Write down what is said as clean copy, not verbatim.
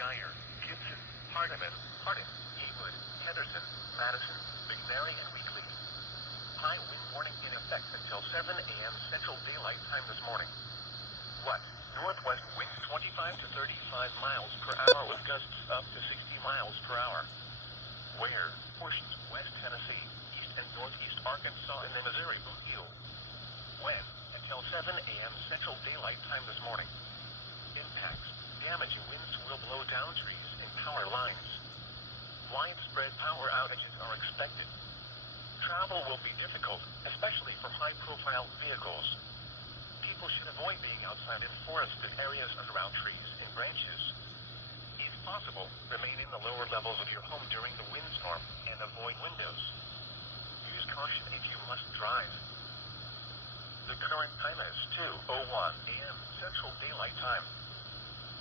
Dyer, Gibson, Hardeman, Hardin, Yeawood, Henderson, Madison, McNary, and Weekly. High wind warning in effect until 7 a.m. Central Daylight Time this morning. What? Northwest winds 25 to 35 miles per hour with gusts up to 60 miles per hour. Where? Portions West Tennessee, East and Northeast Arkansas, and the Missouri Boot. When? Until 7 a.m. Central Daylight Time this morning. Impacts. Damaging winds will blow down trees and power lines. Widespread power outages are expected. Travel will be difficult, especially for high-profile vehicles. People should avoid being outside in forested areas and around trees and branches. If possible, remain in the lower levels of your home during the windstorm and avoid windows. Use caution if you must drive. The current time is 2:01 a.m. Central Daylight Time.